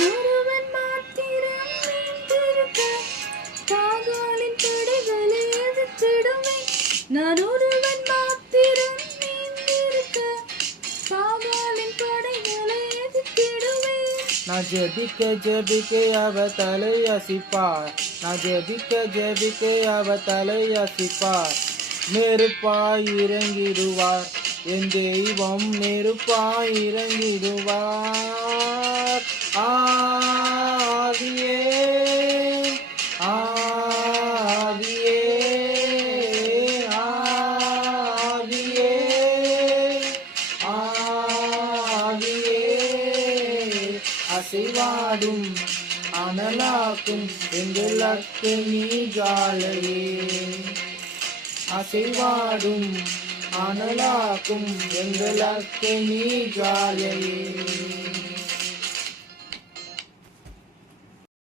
நான் ஒருவன் மாத்திரம் நீந்திருக்க பாகாலின் படைகளை எதிர்த்திடுவேன். நான் ஒருவன் மாத்திரம் நீந்திருக்க பாகாலின் படைகளை எதிர்த்திடுவேன். நான் ஜெபிக்க ஜெபிக்க அவ தலை அசிப்பார். நான் ஜெபிக்க ஜெபிக்க அவ தலை அசிப்பார். நெருப்பாய் இறங்கிடுவார் என் தெய்வம், நெருப்பாய் இறங்கிடுவார். ஆவியே ஆவியே ஆவியே ஆவியே அசைவாடும் அனலாக்கும் எங்கள் அக்கினி ஜாலையே. அசைவாடும் அனலாக்கும் எங்கள் அக்கினி ஜாலையே.